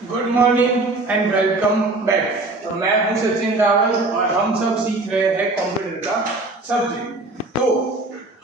Good morning and welcome back. तो मैं हूं सचिन रावल और हम सब सीख रहे हैं कंप्यूटर का सब्जेक्ट। तो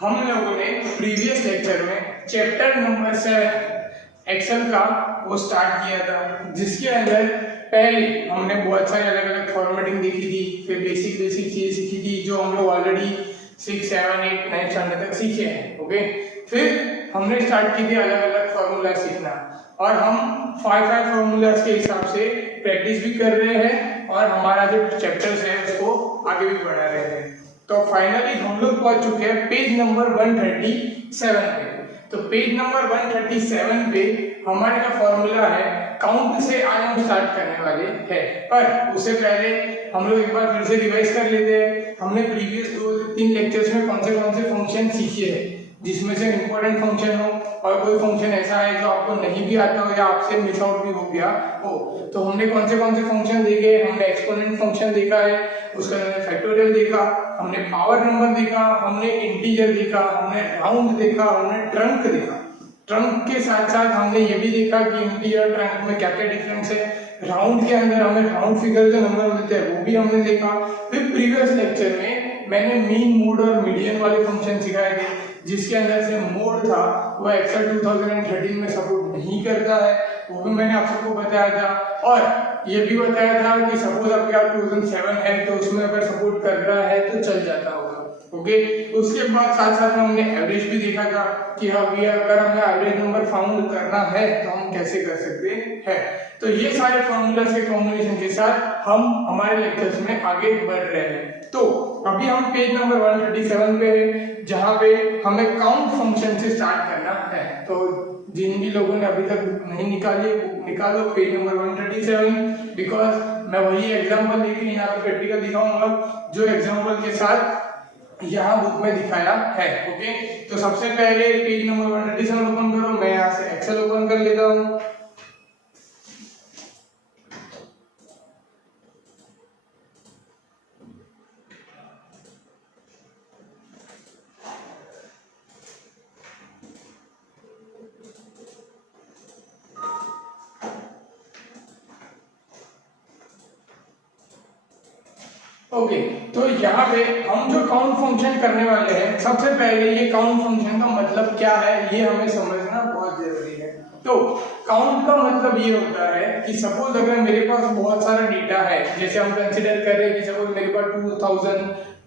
हम लोगों ने प्रीवियस लेक्चर में चैप्टर नंबर 7 एक्सेल का वो स्टार्ट किया था, जिसके अंदर पहले हमने बहुत सारी अलग अलग फॉर्मेटिंग देखी थी, फिर बेसिक चीजें सीखी थी जो हम लोग ऑलरेडी 6, 7, 8, 9 स्टैंडर्ड तक सीखे हैं। ओके, फिर हमने स्टार्ट की थी अलग अलग फॉर्मूला सीखना और हम 5 फॉर्मूलाज के हिसाब से प्रैक्टिस भी कर रहे हैं और हमारा जो चैप्टर्स है उसको आगे भी बढ़ा रहे हैं। तो फाइनली हम लोग पहुंच चुके हैं पेज नंबर 137 पे। तो पेज नंबर 137 पे हमारे का फॉर्मूला है काउंट से आज हम स्टार्ट करने वाले हैं। पर उससे पहले हम लोग एक बार फिर से रिवाइज कर लेते हैं। हमने प्रीवियस 2-3 लेक्चर्स में कौन से फंक्शन सीखे हैं, जिसमें से इंपॉर्टेंट फंक्शन हो और कोई फंक्शन ऐसा है जो आपको नहीं भी आता हो या आपसे मिस आउट भी हो गया हो। तो हमने कौन से फंक्शन देखे, हमने एक्सपोनेंट फंक्शन देखा है, उसका हमने फैक्टोरियल देखा, हमने पावर नंबर देखा, हमने इंटीजर देखा, हमने राउंड देखा, हमने ट्रंक देखा। ट्रंक के साथ साथ हमने ये भी देखा कि इंटीजर ट्रंक में क्या क्या डिफरेंस है। राउंड के अंदर हमें राउंड फिगर जो नंबर मिलते हैं वो भी हमने देखा। फिर प्रीवियस लेक्चर में मैंने मीन, मोड और मीडियन वाले फंक्शन सिखाए थे, जिसके अंदर से मोड था वो एक्सेल 2013 में सपोर्ट नहीं करता है, वो भी मैंने आप सबको बताया था। और ये भी बताया था कि सपोज आपके 2007 है तो उसमें अगर सपोर्ट कर रहा है तो चल जाता होगा। ओके, उसके बाद साथ साथ में हमने एवरेज भी देखा था कि अगर हमें एवरेज नंबर फाउंड करना है तो हम कैसे कर सकते हैं। तो ये सारे फॉर्मूलास के कॉम्बिनेशन के साथ हम हमारे लेक्चर्स में आगे बढ़ रहे हैं। तो अभी हम पेज नंबर 137 पे हैं, जहां पे हमें काउंट फंक्शन से स्टार्ट करना है। तो जिन भी लोगों ने अभी तक बुक नहीं निकाली, बुक निकालो पेज नंबर 137, बिकॉज मैं वही एग्जांपल लेके यहाँ पे प्रैक्टिकल दिखाऊंगा जो एग्जांपल के साथ यहाँ बुक में दिखाया है। ओके, तो सबसे पहले पेज नंबर 137 ओपन करो। मैं यहाँ से एक्सेल ओपन कर लेता हूँ। ओके, तो यहाँ पे हम जो काउंट फंक्शन करने वाले हैं, सबसे पहले ये काउंट फंक्शन का मतलब क्या है ये हमें समझना बहुत जरूरी है। तो काउंट का मतलब ये होता है कि सपोज अगर मेरे पास बहुत सारा डेटा है, जैसे हम कंसीडर कर रहे हैं कि सपोज मेरे पास 2000,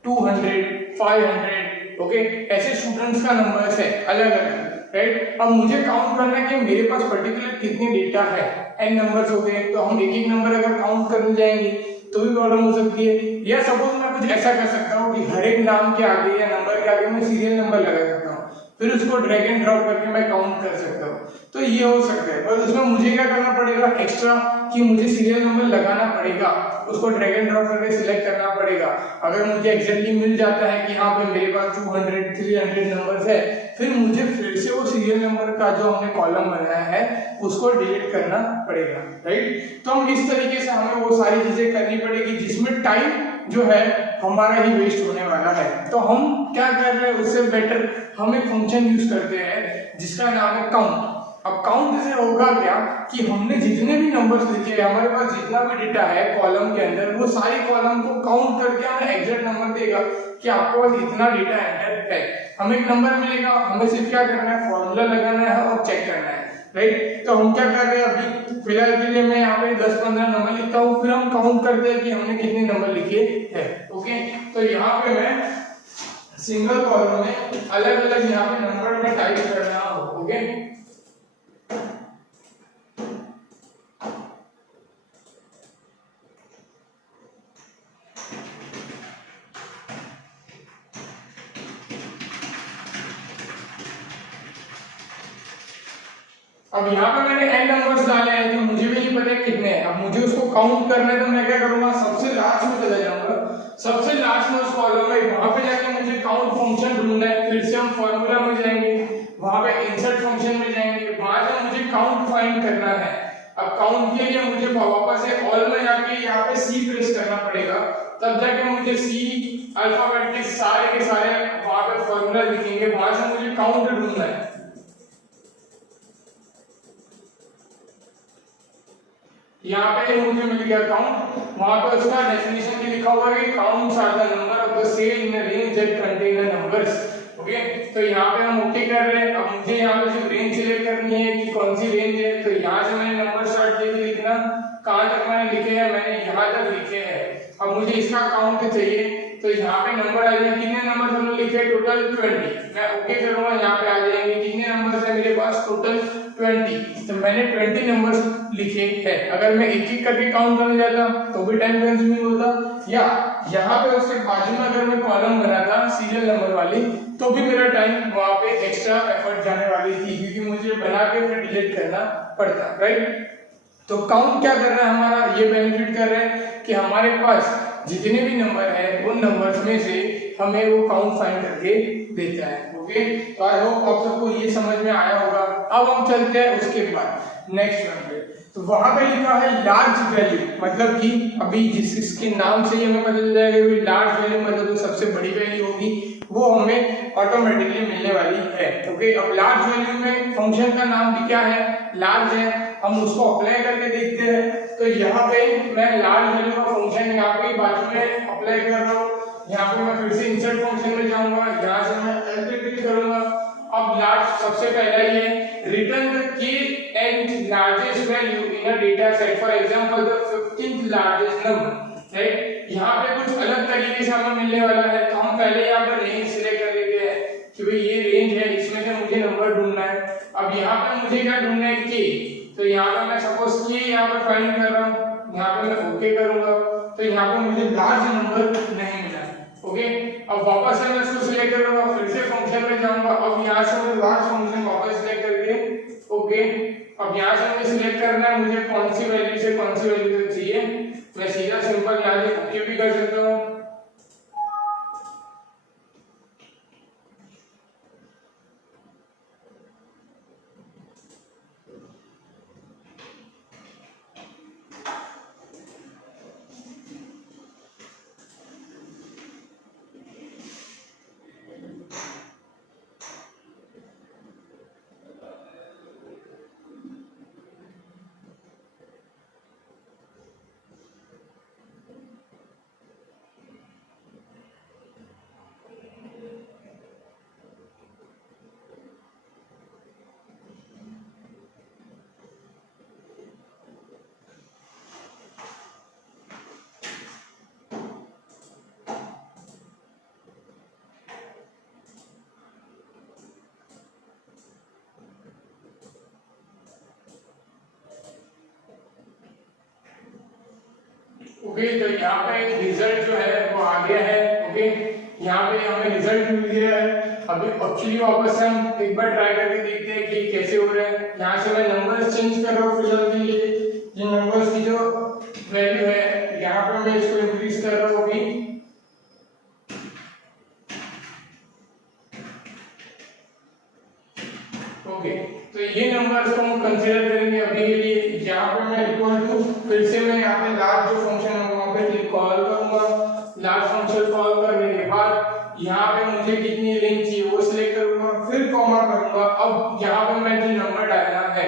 200, 500, ओके, ऐसे स्टूडेंट्स का नंबर्स है अलग अलग, राइट। अब मुझे काउंट करना है कि मेरे पास पर्टिकुलर कितने डेटा है, n नंबर्स हो गए, तो हम एक एक नंबर अगर काउंट करने जाएंगे तो भी प्रॉब्लम हो सकती है। या सपोज मैं कुछ ऐसा कर सकता हूँ कि हर एक नाम के आगे या नंबर के आगे मैं सीरियल नंबर लगा सकता हूँ, फिर उसको ड्रैग एंड ड्रॉप करके मैं काउंट कर सकता हूँ। तो ये हो सकता है, पर उसमें मुझे क्या करना पड़ेगा एक्स्ट्रा कि मुझे सीरियल नंबर लगाना पड़ेगा, उसको ड्रैग एंड ड्रॉप करके सिलेक्ट करना पड़ेगा। अगर मुझे एग्जैक्टली मिल जाता है कि हाँ पे मेरे पास 200, 300 नंबर्स है, फिर मुझे फिर से वो सीरियल नंबर का जो हमने कॉलम बनाया है उसको डिलीट करना पड़ेगा, राइट। तो हम इस तरीके से हमें वो सारी चीजें करनी पड़ेगी जिसमें टाइम जो है हमारा ही वेस्ट होने वाला है। तो हम क्या कर रहे हैं, उससे बेटर हम एक फंक्शन यूज करते हैं जिसका नाम है काउंट। अब काउंट से होगा क्या कि हमने जितने भी नंबर्स लिखे, हमारे पास जितना भी डेटा है कॉलम के अंदर, वो सारे कॉलम को काउंट करके हमें एग्जैक्ट नंबर देगा कि आपके पास इतना डेटा एंटर है। हमें एक नंबर मिलेगा, हमें सिर्फ क्या करना है, फॉर्मूला लगाना है और चेक करना है, राइट। तो हम क्या कर रहे हैं, अभी फिलहाल के लिए मैं यहाँ पे 10-15 नंबर लिखता हूँ, फिर हम काउंट करते हैं कि हमने कितने नंबर लिखे हैं। ओके, तो यहाँ पे मैं सिंगल कॉलम में अलग अलग यहाँ पे नंबर में टाइप कर रहा हूँ। ओके, अब यहाँ पे मैंने n नंबर्स डाले हैं तो मुझे भी नहीं पता कितने हैं। अब मुझे उसको काउंट करना है तो मैं क्या करूंगा, सबसे लास्ट में चले जाऊंगा, सबसे लास्ट में उस कॉलम में, वहां पे जाके मुझे काउंट फंक्शन ढूंढना है। फिर से हम फार्मूला में जाएंगे, वहां पे इंसर्ट फंक्शन में जाएंगे, वहां से मुझे काउंट फाइंड करना है। अब काउंट के लिए मुझे वापस से ऑल में जाके यहाँ पे सी प्रेस करना पड़ेगा, तब जाके मुझे सी अल्फाबेटिक सारे के सारे वहां पे फार्मूला लिखेंगे, वहां से मुझे काउंट ढूंढना है। यहाँ पे मुझे मिल गया काउंट, वहां पे उसका डेफिनेशन भी लिखा हुआ है कि counts are the number of the cell in a range that contain the numbers. Okay, तो यहाँ पे हम ओके कर रहे हैं। अब मुझे यहाँ पे सिर्फ रेंज सिलेक्ट करनी है कि कौन सी रेंज है, तो यहाँ से मैंने नंबर स्टार्ट किए थे लिखना। कहाँ तक मैंने लिखे हैं, मैंने यहाँ तक लिखे हैं। अब मुझे इसका काउंट चाहिए, तो यहाँ पे नंबर आ जाएंगे, कितने नंबर हमने लिखे टोटल 20। मैं ओके करूंगा, यहाँ पे आ जाएंगे कितने नंबर्स है मेरे पास टोटल 20। तो मैंने 20 नंबर्स लिखे हैं। अगर मैं एक एक करके काउंट करने जाता तो भी टाइम कंज्यूमिंग होता, या यहाँ पे उसके बाजू में अगर मैं कॉलम बनाता सीरियल नंबर वाली तो भी मेरा टाइम वहां पे एक्स्ट्रा एफर्ट जाने वाली थी, क्योंकि मुझे बना के फिर डिलीट करना पड़ता, राइट। तो काउंट क्या कर रहा है हमारा, ये बेनिफिट कर रहा है कि हमारे पास जितने भी नंबर है उन नंबर्स में से हमें वो काउंट फाइंड करके देता है। ओके, तो आई होप आप सबको ये समझ में आया होगा। अब हम चलते हैं उसके बाद नेक्स्ट वन पे। तो वहां पे लिखा है लार्ज वैल्यू, मतलब कि अभी जिसके नाम से ही हमें पता चल जाएगा कि लार्ज वैल्यू मतलब जो सबसे बड़ी वैल्यू होगी वो हमें ऑटोमेटिकली मिलने वाली है। ओके, अब लार्ज वैल्यू में फंक्शन का नाम भी क्या है, लार्ज है। हम उसको अप्लाई करके देखते हैं। तो यहाँ पे मैं लार्ज वैल्यू का फंक्शन यहाँ पे बाजू में अप्लाई कर रहा हूँ। यहाँ पे मैं फिर से इंसर्ट फंक्शन में जाऊंगा, यहाँ से मैं एल पे क्लिक करूंगा। अब लार्ज सबसे पहला ये return the key and largest value in a data set, for example the 15th largest number, right. यहाँ पे कुछ अलग तरीके से हमें मिलने वाला है। तो हम पहले यहाँ पे रेंज सिलेक्ट कर लेते हैं कि भाई ये रेंज है, इसमें से मुझे नंबर ढूंढना है। अब यहाँ पे मुझे क्या ढूंढना है, के। तो यहाँ पे मैं सपोज कि यहाँ पे फाइंड कर रहा हूँ, यहाँ पे मैं ओके करूंगा। तो यहाँ पे मुझे लार्ज नंबर नहीं मिला। ओके, अब वापस से मैं इसको सिलेक्ट करूंगा, फिर से फंक्शन में जाऊंगा। अब यहाँ से मैं लार्ज फंक्शन वापस सिलेक्ट करके ओके, अब यहाँ से मुझे सिलेक्ट करना है मुझे कौन सी वैल्यू से कौन सी वैल्यू तक चाहिए। मैं सीधा सिंपल यहाँ से ओके भी कर सकता हूँ। ओके, तो यहाँ पे रिजल्ट जो है वो आ गया है। ओके, यहाँ पे हमें रिजल्ट मिल गया है। अभी एक्चुअली वापस से हम एक बार ट्राई करके देखते हैं कि कैसे हो रहा है। यहाँ से मैं नंबर्स चेंज कर रहा हूँ फिलहाल के लिए। ये नंबर्स की जो वैल्यू है यहाँ पे मैं इसको इंक्रीज कर रहा हूँ अभी। ओके, तो ये नंबर्स को हम कंसीडर करेंगे अभी के लिए। यहाँ पे मैं इक्वल टू, फिर से मैं यहाँ पे लार्ज जो फंक्शन है वहाँ पे कॉल करूंगा। लार्ज फंक्शन कॉल करने के बाद यहाँ पे मुझे कितनी रेंज चाहिए वो सिलेक्ट करूंगा, फिर कॉमा करूंगा। अब यहाँ पे मैं जो नंबर डालना है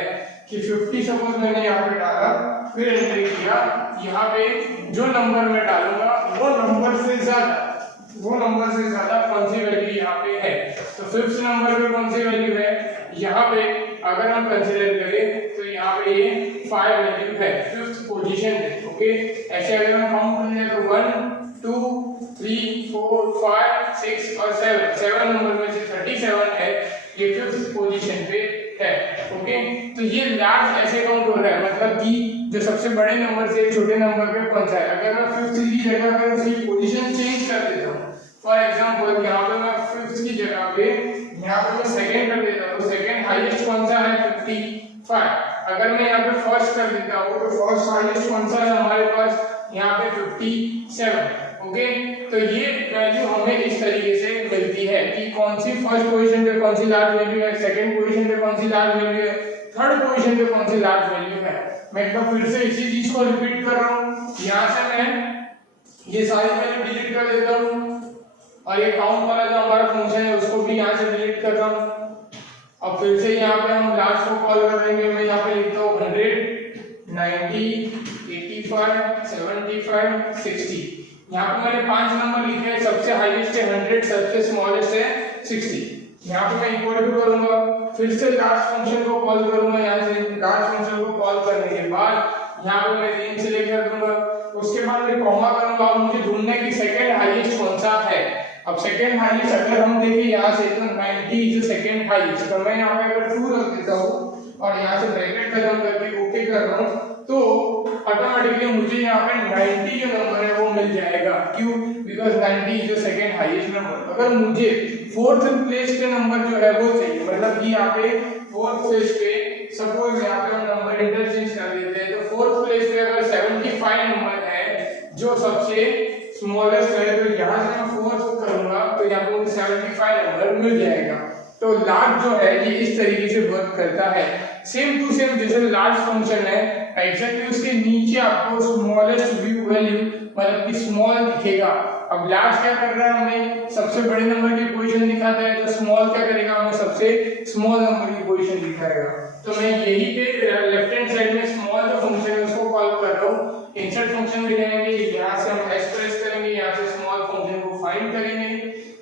कि 50 सपोज मैंने यहाँ पे डाला, फिर एंटर किया। यहाँ पे जो नंबर मैं डालूंगा वो नंबर से ज्यादा कौन सी वैल्यू यहाँ पे है। तो 5th नंबर पे कौन सी वैल्यू है, यहाँ पे अगर हम कंसीडर करें तो यहाँ पे ये 5 वैल्यू है, 5th पोजीशन पे। ओके, ऐसे अगर हम काउंट करें तो 1 2 3 4 5 6 और 7 नंबर में से 37 है, ये 5th पोजीशन पे है। ओके, तो ये लार्ज ऐसे काउंट हो रहा है, मतलब कि जो सबसे बड़े नंबर से छोटे नंबर पे पहुंचा है। अगर मैं 5th की जगह पर उसकी पोजीशन चेंज कर देता हूँ, फॉर एग्जांपल यहाँ पे मैं 5th की जगह पे यहाँ पे मैं सेकंड कर देता हूँ, तो सेकंड हाईएस्ट कौन सा है 55। अगर मैं यहाँ पे फर्स्ट कर देता हूँ तो फर्स्ट हाईएस्ट कौन सा है हमारे पास यहाँ पे 57। ओके, तो ये वैल्यू हमें इस तरीके से मिलती है कि कौन सी फर्स्ट पोजीशन पे कौन सी लार्ज वैल्यू है, सेकंड पोजीशन पे कौन सी लार्ज वैल्यू है, थर्ड पोजीशन पे कौन सी लार्ज वैल्यू है। मैं एक बार फिर से इसी चीज को रिपीट कर रहा हूँ। यहाँ से मैं ये सारी वैल्यू डिलीट कर देता हूँ और ये काउंट वाला जो हमारा फंक्शन है उसको भी यहाँ से डिलीट कर रहा हूँ। अब फिर से यहाँ पे हम लास्ट को कॉल कर देंगे। मैं यहाँ पे लिखता हूँ 100 90, 85, 75, 60। यहाँ पे मैंने 5 नंबर लिखे हैं, सबसे हाईएस्ट है 100, सबसे स्मॉलेस्ट है 60। यहाँ पे मैं इक्वल टू करूंगा, फिर से लार्ज फंक्शन को कॉल करूंगा। यहाँ से लार्ज फंक्शन को कॉल करने के बाद यहाँ पे मैं रेंज सेलेक्ट कर दूंगा, उसके बाद मैं कॉमा करूंगा और मुझे ढूंढना है कि सेकंड हाईएस्ट कौन सा है। अब सेकंड हाईएस्ट अगर हम देखें यहाँ से तो 90 इज सेकंड हाईएस्ट, तो मैं यहाँ पे अगर 2 रख देता हूँ और यहाँ से ब्रैकेट खत्म करके ओके कर रहा हूँ तो ऑटोमेटिकली मुझे यहाँ पे 90 जो नंबर है वो मिल जाएगा। क्यों? Because 90 is the second highest number. अगर मुझे फोर्थ प्लेस पे नंबर जो है वो चाहिए, मतलब कि यहाँ पे फोर्थ प्लेस पे सपोज यहाँ पे हम नंबर इंटरचेंज कर लेते हैं, तो फोर्थ प्लेस पे अगर 75 नंबर है जो सबसे स्मॉलेस्ट है, तो यहाँ से मैं फोर्थ करूंगा तो यहाँ पे मुझे 75 नंबर मिल जाएगा। तो लार्ज जो है ये इस तरीके से वर्क करता है। सेम टू सेम जैसे लार्ज फंक्शन है, एग्जैक्टली उसके नीचे आपको स्मॉलेस्ट व्यू वैल्यू मतलब कि स्मॉल दिखेगा। अब लार्ज क्या कर रहा है, हमें सबसे बड़े नंबर की पोजीशन दिखाता है, तो स्मॉल क्या करेगा, हमें सबसे स्मॉल नंबर की पोजीशन दिखाएगा। तो मैं यही पे लेफ्ट हैंड साइड में स्मॉल जो फंक्शन है उसको कॉल कर रहा हूँ। इंसर्ट फंक्शन में जाएंगे, यहाँ से हम एस प्रेस करेंगे, यहाँ से स्मॉल फंक्शन को फाइंड करेंगे।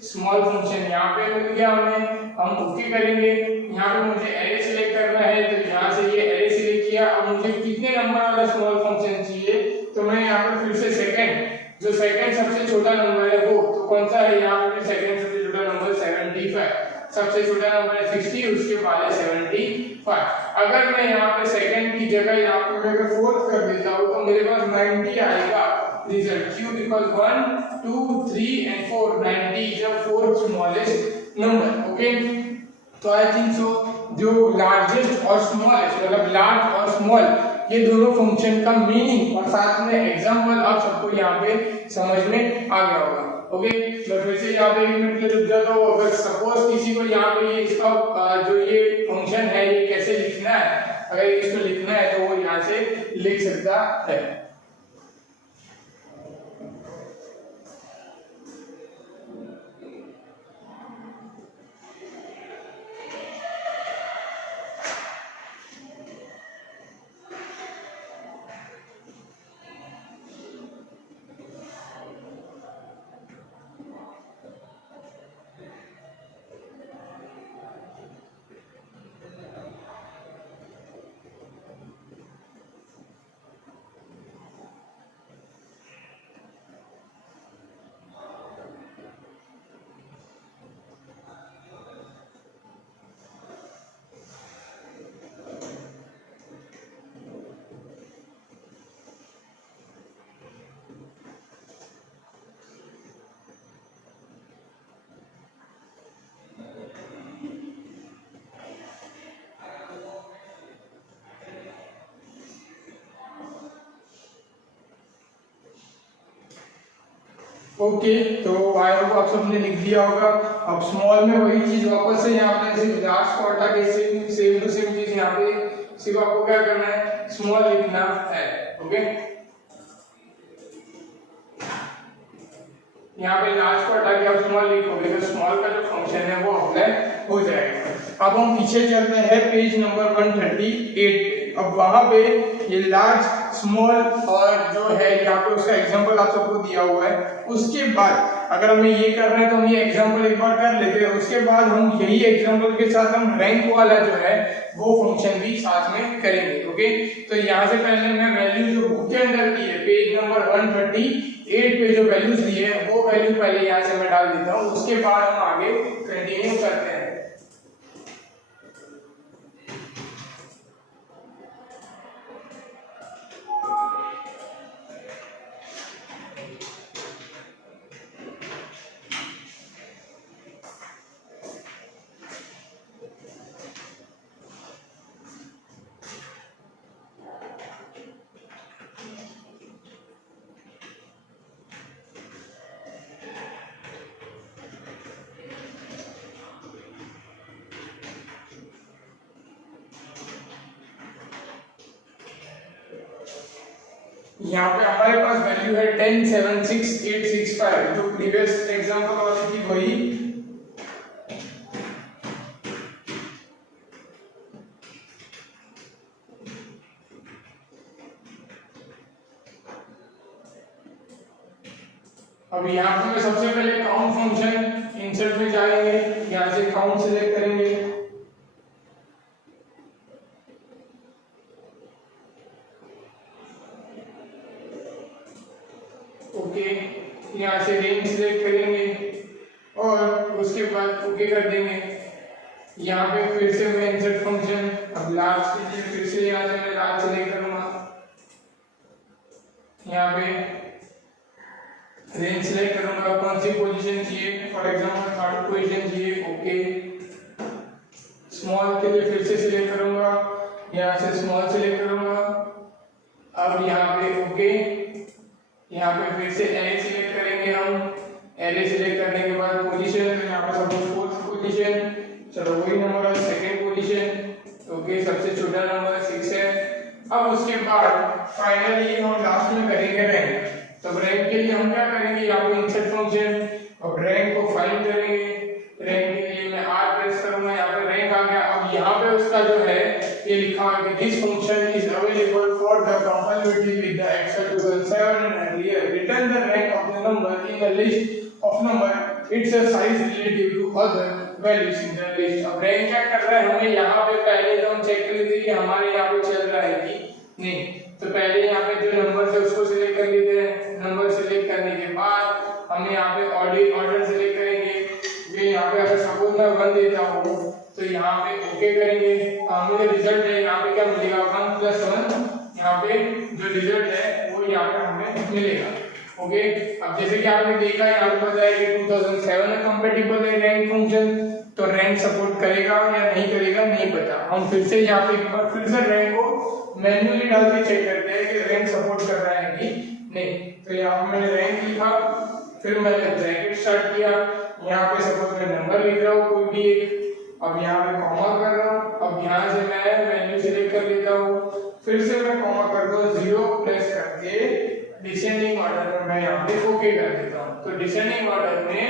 स्मॉल फंक्शन यहाँ पे मिल गया हमें, हम ओके करेंगे। यहाँ पे मुझे एरे सिलेक्ट करना है तो यहाँ से ये एरे सिलेक्ट किया। अब मुझे कितने नंबर वाला स्मॉल फंक्शन चाहिए, तो मैं यहाँ पे फिर से सेकंड, जो सेकंड सबसे छोटा नंबर है वो तो कौन सा है, यहाँ पे सेकंड सबसे छोटा नंबर 75, सबसे छोटा नंबर है 60, उसके बाद है 75। अगर मैं यहाँ पे सेकंड की जगह यहाँ पे मैं अगर फोर्थ कर देता हूँ तो मेरे पास 90 आएगा रिजल्ट। क्यों? Because 1, 2, 3 and 4, 90 is the fourth smallest number. Okay, तो आई थिंक सो जो लार्जेस्ट और स्मॉलेस्ट मतलब लार्ज और स्मॉल ये दोनों फंक्शन का मीनिंग और साथ में एग्जांपल आप सबको यहाँ पे समझ में आ गया होगा। ओके, तो फिर से यहाँ पे 1 मिनट के लिए रुक जाता हूँ। अगर सपोज किसी को यहाँ पे ये इसका जो ये फंक्शन है ये कैसे लिखना है, अगर इसको लिखना है तो वो यहाँ से लिख सकता है। ओके, तो आई होप आप सबने लिख दिया होगा। अब स्मॉल में वही चीज वापस से यहाँ पे सिर्फ लास्ट को हटा के सेम टू सेम चीज यहाँ पे सिर्फ आपको क्या करना है, स्मॉल लिखना है। ओके, यहाँ पे लास्ट को हटा के आप स्मॉल लिखोगे तो स्मॉल का जो फंक्शन है वो अप्लाई हो जाएगा। अब हम पीछे चलते हैं पेज नंबर 138। अब वहां पे ये लार्ज स्मॉल और जो है यहाँ पे उसका एग्जांपल आप सबको दिया हुआ है। उसके बाद अगर हमें ये करना है तो हम ये एग्जांपल एक बार कर लेते हैं, उसके बाद हम यही एग्जांपल के साथ हम रैंक वाला जो है वो फंक्शन भी साथ में करेंगे। ओके, तो यहाँ से पहले मैं वैल्यू जो बुक के अंदर की है पेज नंबर 138 पे जो वैल्यूज दी है वो वैल्यू पहले यहाँ से मैं डाल देता हूँ, उसके बाद हम आगे कंटिन्यू करते हैं। यहाँ पे हमारे पास वैल्यू है 1076865, जो प्रीवियस एग्जांपल वाली थी वही। अब यहाँ पे सबसे पहले काउंट फंक्शन इंसर्ट में जाएंगे, यहाँ से काउंट सिलेक्ट करेंगे, ओके, यहाँ से रेंज सिलेक्ट करेंगे और उसके बाद ओके कर देंगे। यहाँ पे फिर से मैं इंसर्ट फंक्शन, अब लास्ट के लिए फिर से यहाँ से मैं लास्ट सिलेक्ट करूँगा, यहाँ पे रेंज सिलेक्ट करूंगा, कौन सी पोजीशन चाहिए, फॉर एग्जांपल थर्ड पोजीशन चाहिए, ओके। स्मॉल के लिए फिर से सिलेक्ट करूंगा, यहाँ से स्मॉल सिलेक्ट करूंगा, अब यहाँ पे ओके, यहाँ पे फिर से एरे सिलेक्ट करेंगे हम, एरे सिलेक्ट करने के बाद पोजीशन, तो यहाँ पे सपोज फोर्थ पोजीशन, चलो वही नंबर है सेकंड पोजीशन, ओके, सबसे छोटा नंबर 6 है। अब उसके बाद फाइनली हम लास्ट में करेंगे रैंक। तो रैंक के लिए हम क्या करेंगे, यहाँ पे इंसर्ट फंक्शन, अब रैंक को फाइंड करेंगे, रैंक के लिए मैं R प्रेस करूंगा, यहाँ पे रैंक आ गया। अब यहाँ पे उसका जो है ये लिखा है कि this function is available for the compatibility with the Excel 2007 and return the rank of the number in the list of number its a size relative to other values in the list. अब rank क्या कर रहा है, हमें यहाँ पे पहले तो हम चेक कर लेते कि हमारे यहाँ पे चल रहा है कि नहीं, तो पहले यहाँ पे जो नंबर है उसको सिलेक्ट कर लेते हैं। नंबर सिलेक्ट करने के बाद हम यहाँ पे ऑर्डर सिलेक्ट करेंगे, ये यहाँ पे अगर सपोज मैं 1 देता हूँ तो यहाँ पे ओके करेंगे, हमें रिजल्ट है यहाँ पे क्या मिलेगा 1 + 1, यहाँ पे जो रिजल्ट है वो यहाँ पे हमें मिलेगा, ओके। अब जैसे कि आपने देखा यहाँ पे बताया कि 2007 में कंपैटिबल है रैंक फंक्शन, तो रैंक सपोर्ट करेगा या नहीं करेगा नहीं पता। हम फिर से यहाँ पे एक बार फिर से रैंक को मैन्युअली डाल के चेक करते हैं कि रैंक सपोर्ट कर रहा है कि नहीं। तो यहाँ पे मैंने रैंक लिखा, फिर मैंने ब्रैकेट स्टार्ट किया, यहाँ पे सपोज मैं नंबर लिख रहा हूँ कोई भी एक, अब यहाँ पे कॉमा कर रहा हूँ, अब यहाँ से मैं वैल्यू सिलेक्ट कर लेता हूँ, फिर से मैं कॉमा कर दो 0 प्रेस करके डिसेंडिंग ऑर्डर में मैं यहाँ पे ओके कर देता हूँ। तो डिसेंडिंग ऑर्डर में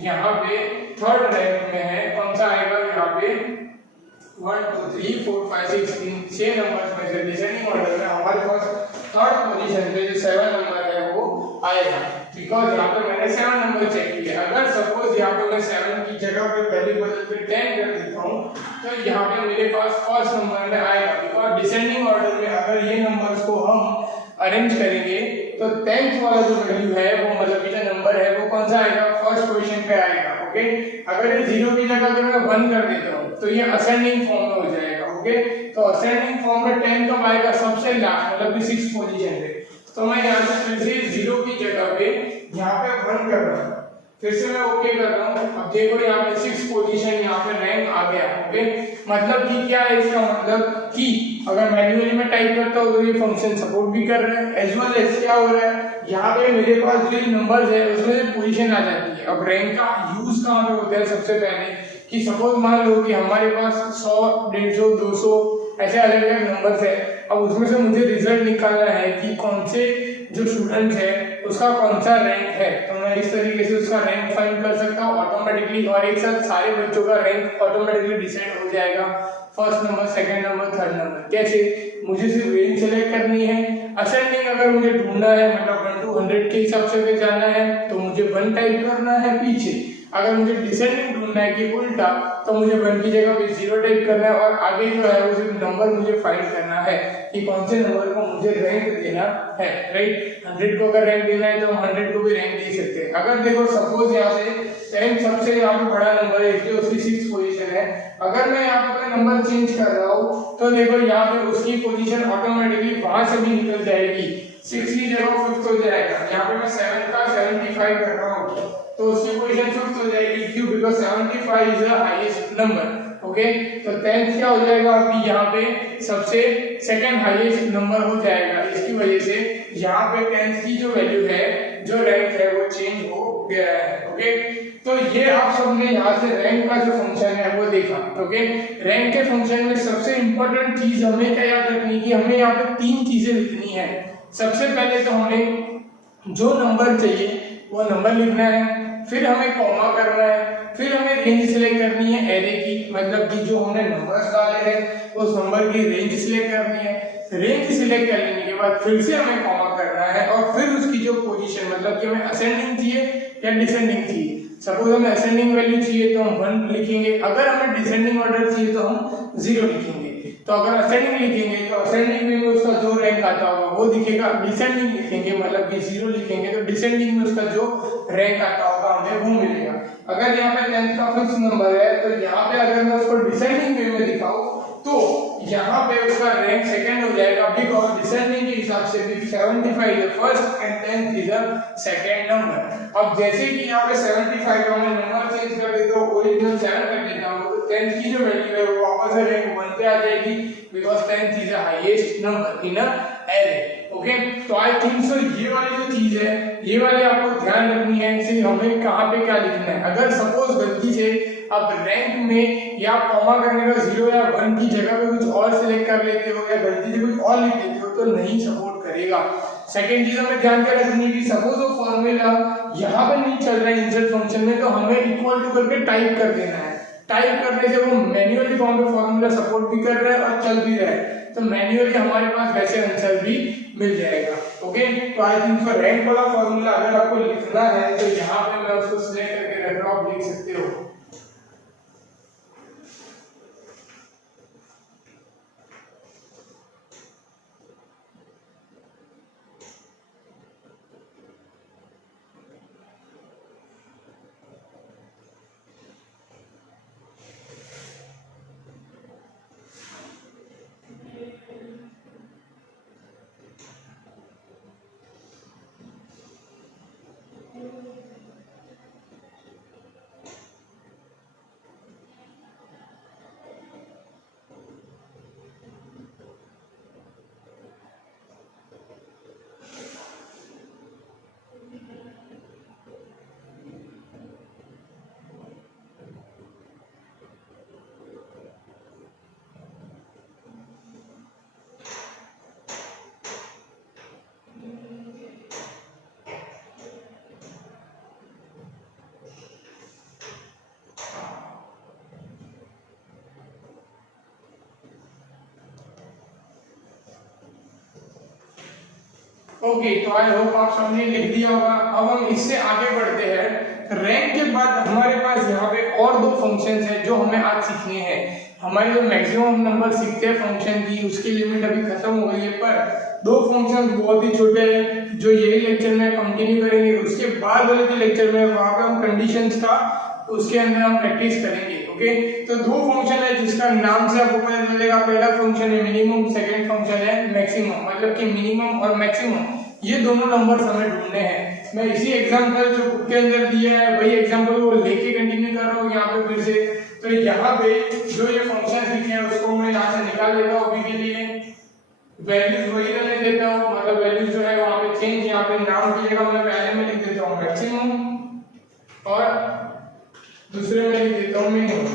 यहाँ पे थर्ड रैंक में है, कौन सा आएगा यहाँ पे 1 2 3 4 5 6 इन 6 नंबर्स में से डिसेंडिंग ऑर्डर में हमारे पास थर्ड पोजीशन पे जो 7 नंबर है वो आएगा, बिकॉज यहाँ पे मैंने 7 नंबर चेक किया। अगर सपोज यहाँ पे मैं 7 की जगह पे पहले बदल के 10 कर देता हूँ तो यहाँ पे मेरे पास फर्स्ट नंबर में आएगा, बिकॉज डिसेंडिंग ऑर्डर में अगर ये नंबर्स को हम अरेंज करेंगे तो 10th वाला जो वैल्यू है वो मतलब जो नंबर है वो कौन सा आएगा, फर्स्ट पोजीशन पे आएगा, ओके। अगर ये 0 की जगह पे मैं 1 कर देता हूँ तो ये असेंडिंग फॉर्म में हो जाएगा, ओके। तो असेंडिंग फॉर्म में 10 कब आएगा, सबसे लास्ट मतलब कि 6th पोजीशन पे। तो मैं यहाँ से फिर से 0 की जगह पे यहाँ पे 1 कर रहा हूँ, फिर से मैं ओके कर रहा हूँ। अब देखो यहाँ पे 6th पोजीशन यहाँ पे रैंक आ गया, ओके। मतलब कि क्या है इसका मतलब कि अगर मैन्युअली में टाइप करता हूँ तो ये फंक्शन सपोर्ट भी कर रहा है, एज वेल एज क्या हो रहा है यहाँ पे मेरे पास जो नंबर्स है उसमें से पोजीशन आ जाती है। अब रैंक का यूज कहाँ पे होता है, सबसे पहले कि सपोज मान लो कि हमारे पास 100 150 200 ऐसे अलग अलग नंबर्स है, अब उसमें से मुझे रिजल्ट निकालना है कि कौन से जो स्टूडेंट है उसका कौन सा रैंक है, तो मैं इस तरीके से उसका रैंक फाइंड कर सकता हूँ ऑटोमेटिकली, और एक साथ सारे बच्चों का रैंक ऑटोमेटिकली डिसाइड हो जाएगा, first number second number third number. कैसे, मुझे सिर्फ रेंज सेलेक्ट करनी है। असेंडिंग अगर मुझे ढूंढना है मतलब 1 to 100 के हिसाब से जाना है तो मुझे 1 टाइप करना है पीछे, अगर मुझे डिसेंडिंग ढूंढना है कि उल्टा तो मुझे 1 की जगह पे 0 टाइप करना है, और आगे जो है वो सिर्फ नंबर मुझे फाइंड करना है कि कौन से नंबर को मुझे रैंक देना है, राइट। 100 को अगर रैंक देना है तो हम 100 को भी रैंक दे सकते हैं। अगर देखो सपोज यहाँ से 10 सबसे यहाँ पे बड़ा नंबर है इसलिए उसकी 6th पोजीशन है, अगर मैं यहाँ पे अपना नंबर चेंज कर रहा हूँ तो देखो यहाँ पे उसकी पोजीशन ऑटोमेटिकली वहां से भी निकल जाएगी, 6 की जगह 5th हो जाएगा। यहाँ पे मैं 7 का 75 कर रहा हूँ तो उसकी पोजीशन 5th हो जाएगी, क्यों, because 75 is the highest number, okay. तो 10th क्या हो जाएगा, अभी यहाँ पे सबसे सेकंड हाईएस्ट नंबर हो जाएगा, इसकी वजह से यहाँ पे 10th की जो वैल्यू है जो रैंक है वो चेंज हो गया है, ओके। तो ये आप सबने यहाँ से रैंक का जो फंक्शन है वो देखा, ओके। रैंक के फंक्शन में सबसे इंपॉर्टेंट चीज हमें क्या याद रखनी है कि हमें यहाँ पे 3 चीजें लिखनी है। सबसे पहले तो हमें जो नंबर चाहिए वो नंबर लिखना है, फिर हमें कॉमा करना है, फिर हमें रेंज सिलेक्ट करनी है एरे की, मतलब कि जो हमने नंबर्स डाले हैं उस नंबर की रेंज सिलेक्ट करनी है, रेंज सिलेक्ट कर लेने के बाद फिर से हमें कॉमा करना है और फिर उसकी जो पोजीशन मतलब कि हमें असेंडिंग चाहिए या डिसेंडिंग चाहिए। सपोज हमें असेंडिंग वैल्यू चाहिए तो हम 1 लिखेंगे, अगर हमें डिसेंडिंग ऑर्डर चाहिए तो हम 0 लिखेंगे। तो अगर असेंडिंग लिखेंगे तो असेंडिंग में उसका जो रैंक आता होगा वो दिखेगा, डिसेंडिंग लिखेंगे मतलब कि 0 लिखेंगे तो डिसेंडिंग में उसका जो रैंक आता होगा हमें वो मिलेगा। अगर यहाँ पे 10th का फिक्स नंबर है तो यहाँ पे अगर मैं उसको डिसेंडिंग वे में दिखाऊं तो यहाँ पे उसका रैंक सेकंड हो जाएगा, बिकॉज डिसेंडिंग के हिसाब से भी 75 is the first and 10th is the second number. अब जैसे कि यहाँ पे 75 का मैं नंबर चेंज कर देता हूँ, ओरिजिनल 7 कर देता हूँ, तो 10th की जो वैल्यू है वो वापस से रैंक 1 पे आ जाएगी, because 10th is the highest number in a array. Okay, तो आई थिंक सो ये वाली जो चीज है ये वाली आपको ध्यान रखनी है कि हमें कहाँ पे क्या लिखना है। अगर सपोज गलती से अब रैंक में या कॉमा करने का 0 या 1 की जगह पे कुछ और सिलेक्ट कर लेते हो या गलती से कुछ और लिख देते हो तो नहीं सपोर्ट करेगा। सेकंड चीज हमें ध्यान क्या रखनी है कि सपोज वो फॉर्मूला यहाँ पे नहीं चल रहा है इंसर्ट फंक्शन में, तो हमें इक्वल टू करके टाइप कर देना है। टाइप करने से वो मैन्युअली फॉर्म पे फॉर्मूला सपोर्ट भी कर रहा है और चल भी रहा है, तो मैन्युअली हमारे पास वैसे आंसर भी मिल जाएगा। ओके, तो आई थिंक सो रैंक वाला फॉर्मूला अगर आपको लिखना है तो यहाँ पे मैं उसको सिलेक्ट करके रख रहा हूँ, आप लिख सकते हो। ओके, तो आई होप आप सबने लिख दिया होगा। अब हम इससे आगे बढ़ते हैं। रैंक के बाद हमारे पास यहाँ पे और दो फंक्शंस हैं जो हमें आज सीखने हैं। हमारे जो मैक्सिमम नंबर सीखते हैं फंक्शन की उसकी लिमिट अभी खत्म हो गई है, पर दो फंक्शंस बहुत ही छोटे हैं जो यही लेक्चर में कंटिन्यू करेंगे। उसके बाद वाले जो लेक्चर में वहाँ पे हम कंडीशंस का उसके अंदर हम प्रैक्टिस करेंगे। ओके, तो दो फंक्शन है जिसका नाम से आपको पता चलेगा। पहला फंक्शन है मिनिमम, सेकंड फंक्शन है मैक्सिमम, मतलब कि मिनिमम और मैक्सिमम ये दोनों नंबर्स हमें ढूंढने हैं। मैं इसी एग्जांपल जो बुक के अंदर दिया है वही एग्जांपल वो लेके कंटिन्यू कर रहा हूँ यहाँ पे फिर से। तो यहाँ पे जो ये फंक्शन लिखे हैं उसको मैं यहाँ से निकाल देता हूँ अभी के लिए। वैल्यूज वही रहने देता हूँ, मतलब वैल्यूज जो है वहाँ पे चेंज, यहाँ पे नाम की जगह मैं पहले में लिख देता हूँ मैक्सिमम और दूसरे में लिख देता हूँ मिनिमम।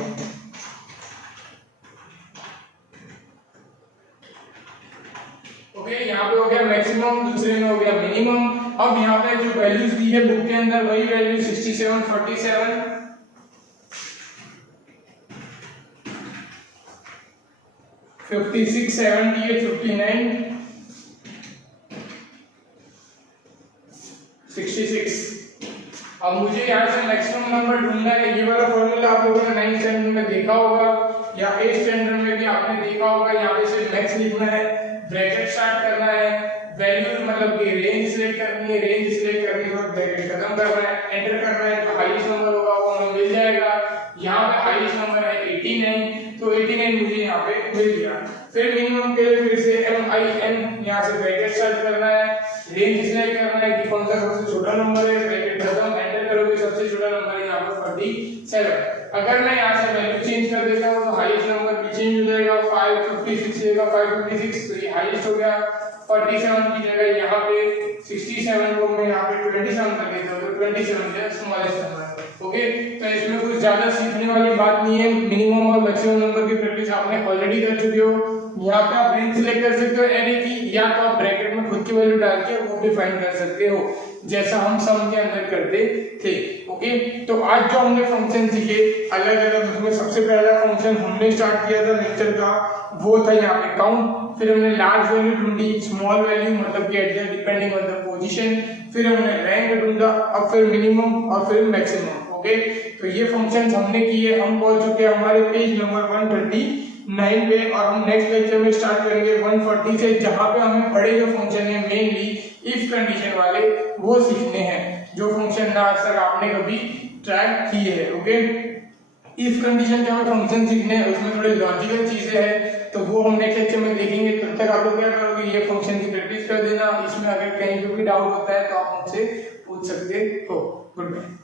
ओके, यहाँ पे हो गया मैक्सिमम, दूसरे में हो गया मिनिमम। अब यहाँ पे जो वैल्यूज दी है बुक के अंदर वही वैल्यू 67, 47, 56, 78, 59, 66। अब मुझे यहाँ से मैक्सिमम नंबर ढूंढना है। ये वाला फॉर्मूला आप लोगों ने 9th स्टैंडर्ड में देखा होगा या 8th स्टैंडर्ड में भी आपने देखा होगा। यहाँ पे सिर्फ मैक्स लिखना है, ब्रैकेट स्टार्ट करना है, वैल्यू मतलब कि रेंज सिलेक्ट करनी है, रेंज सिलेक्ट करने के बाद ब्रैकेट खत्म करना है, एंटर करना है। जो हाईएस्ट नंबर होगा वो हमें मिल जाएगा। यहाँ पे हाईएस्ट नंबर है 89, तो 89 मुझे यहाँ पे मिल गया। फिर मिनिमम के लिए फिर से MIN यहाँ से ब्रैकेट स्टार्ट करना है, रेंज सिलेक्ट करना है कि कौन सा सबसे छोटा नंबर है, ब्रैकेट खत्म, एंटर करोगे सबसे छोटा नंबर है यहाँ पर 47। अगर मैं यहाँ से वैल्यू चेंज कर देता हूँ तो हाईएस्ट नंबर भी चेंज हो जाएगा, 556 रहेगा, 556 तो ये हाईएस्ट हो गया। 47 की जगह यहाँ पे 67 को मैं यहाँ पे 27 कर देता हूँ, तो 27 है स्मॉलेस्ट नंबर। ओके, तो इसमें कुछ ज्यादा सीखने वाली बात नहीं है। मिनिमम और मैक्सिमम नंबर की प्रैक्टिस आपने ऑलरेडी कर चुके हो। यहाँ पे आप रेंज सिलेक्ट कर सकते हो एरे की, या तो आप ब्रैकेट में खुद की वैल्यू डाल के वो भी फाइंड कर सकते हो, जैसा हम सम के अंदर करते थे। ओके, तो आज जो हमने फंक्शन सीखे अलग अलग, उसमें सबसे पहला फंक्शन हमने स्टार्ट किया था लेक्चर का वो था यहाँ पे काउंट, फिर हमने लार्ज वैल्यू ढूंढी, स्मॉल वैल्यू मतलब कि at the depending on the position, फिर हमने रैंक ढूंढा, अब फिर मिनिमम और फिर मैक्सिमम। ओके, तो ये फंक्शंस हमने किए, हम पहुंच चुके हैं हमारे पेज नंबर 129 पे, और हम नेक्स्ट लेक्चर में स्टार्ट करेंगे 140 से, जहां पे हमें बड़े जो फंक्शन है मेनली इफ कंडीशन वाले वो सीखने हैं, जो फंक्शन ना आज तक आपने कभी ट्राई किए हैं। ओके, इफ कंडीशन के हमें फंक्शन सीखने हैं, उसमें थोड़े लॉजिकल चीजें हैं, तो वो हम नेक्स्ट लेक्चर में देखेंगे। तब तक आप लोग क्या करोगे, ये फंक्शन की प्रैक्टिस कर देना, इसमें अगर कहीं पे भी डाउट होता है तो आप मुझसे पूछ सकते हो। Good bye.